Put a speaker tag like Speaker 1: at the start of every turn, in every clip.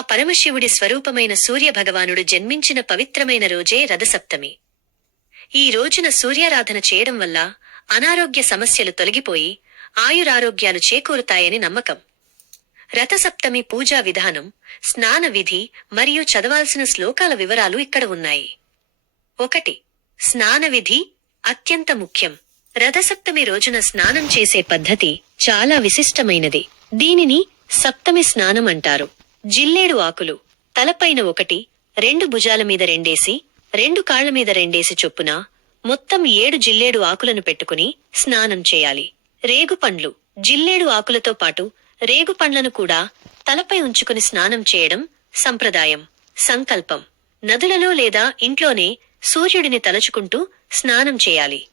Speaker 1: ఆ పరమశివుడి స్వరూపమైన సూర్య భగవానుడు జన్మించిన పవిత్రమైన రోజే రథసప్తమి. ఈ రోజున సూర్యారాధన చేయడం వల్ల అనారోగ్య సమస్యలు తొలగిపోయి ఆయురారోగ్యాలు చేకూరుతాయని నమ్మకం. రథసప్తమి పూజా విధానం స్నాన విధి మరియు చదవాల్సిన శ్లోకాల వివరాలు ఇక్కడ ఉన్నాయి. ఒకటి స్నాన విధి అత్యంత ముఖ్యం. రథసప్తమి రోజున స్నానం చేసే పద్ధతి చాలా విశిష్టమైనది. దీనిని సప్తమి స్నానం అంటారు. జిల్లేడు ఆకులు. తలపైన ఒకటి రెండు భుజాల మీద రెండేసి రెండు కాళ్ళ మీద రెండేసి చొప్పున మొత్తం ఏడు జిల్లేడు ఆకులను పెట్టుకుని స్నానం చేయాలి. రేగు పండ్లు. జిల్లేడు ఆకులతో పాటు రేగు పండ్లను కూడా తలపై ఉంచుకుని స్నానం చేయడం సంప్రదాయం సంకల్పం. నదులలో లేదా ఇంట్లోనే సూర్యుడిని తలుచుకుంటూ స్నానం చేయాలి.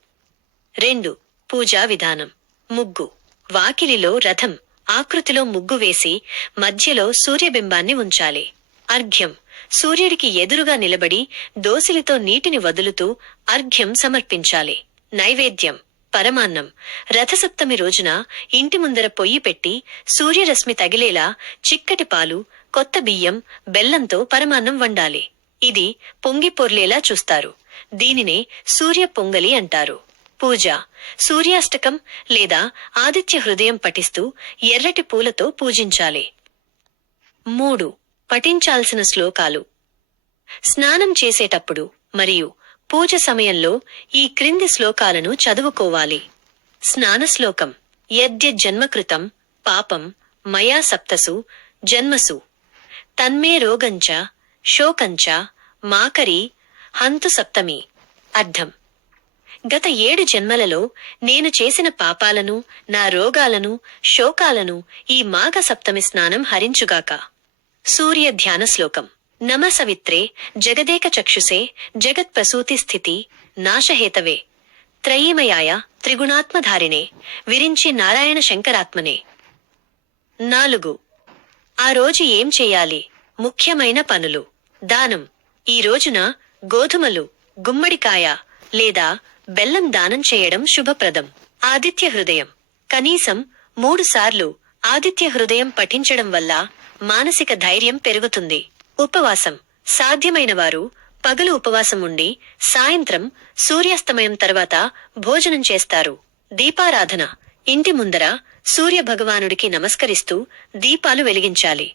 Speaker 1: రెండు పూజా విధానం. ముగ్గు. వాకిలిలో రథం. ఆకృతిలో ముగ్గు వేసి మధ్యలో సూర్యబింబాన్ని ఉంచాలి. అర్ఘ్యం. సూర్యుడికి ఎదురుగా నిలబడి దోసిలితో నీటిని వదులుతూ అర్ఘ్యం సమర్పించాలి. నైవేద్యం. పరమాన్నం. రథసప్తమి రోజున ఇంటి ముందర పొయ్యి పెట్టి సూర్యరశ్మి తగిలేలా చిక్కటి పాలు కొత్త బియ్యం బెల్లంతో పరమాన్నం వండాలి. ఇది పొంగి పొర్లేలా చూస్తారు. దీనినే సూర్య పొంగలి అంటారు. పూజ సూర్యాష్టకం లేదా ఆదిత్య హృదయం పఠిస్తూ ఎర్రటి పూలతో పూజించాలి. మూడు పఠించాల్సిన శ్లోకాలు. స్నానం చేసేటప్పుడు మరియు పూజ సమయంలో ఈ క్రింది శ్లోకాలను చదువుకోవాలి. స్నాన శ్లోకం యద్య జన్మకృతం పాపం మయా సప్తసు జన్మసు. తన్మే రోగంచ శోకంచ మాకరి హంతు సప్తమి. అర్థం. గత ఏడు జన్మలలో నేను చేసిన పాపాలను నా రోగాలను శోకాలను ఈ మాఘ సప్తమి స్నానం హరించుగాక. సూర్య ధ్యాన శ్లోకం. నమ సవిత్రే జగదేక చక్షుసే జగత్ప్రసూతి స్థితి నాశహేతవే. త్రయీమయాయ త్రిగుణాత్మధారిణే విరించి నారాయణ శంకరాత్మనే. నాలుగు. ఆ రోజు ఏం చేయాలి? ముఖ్యమైన పనులు. దానం. ఈ రోజున గోధుమలు గుమ్మడికాయ లేదా బెల్లం దానం చేయడం శుభప్రదం. ఆదిత్య హృదయం. కనీసం మూడు సార్లు ఆదిత్య హృదయం పఠించడం వల్ల మానసిక ధైర్యం పెరుగుతుంది. ఉపవాసం. సాధ్యమైన వారు పగలు ఉపవాసం ఉండి సాయంత్రం సూర్యాస్తమయం తర్వాత భోజనం చేస్తారు. దీపారాధన. ఇంటి ముందర సూర్య భగవానుడికి నమస్కరిస్తూ దీపాలు వెలిగించాలి.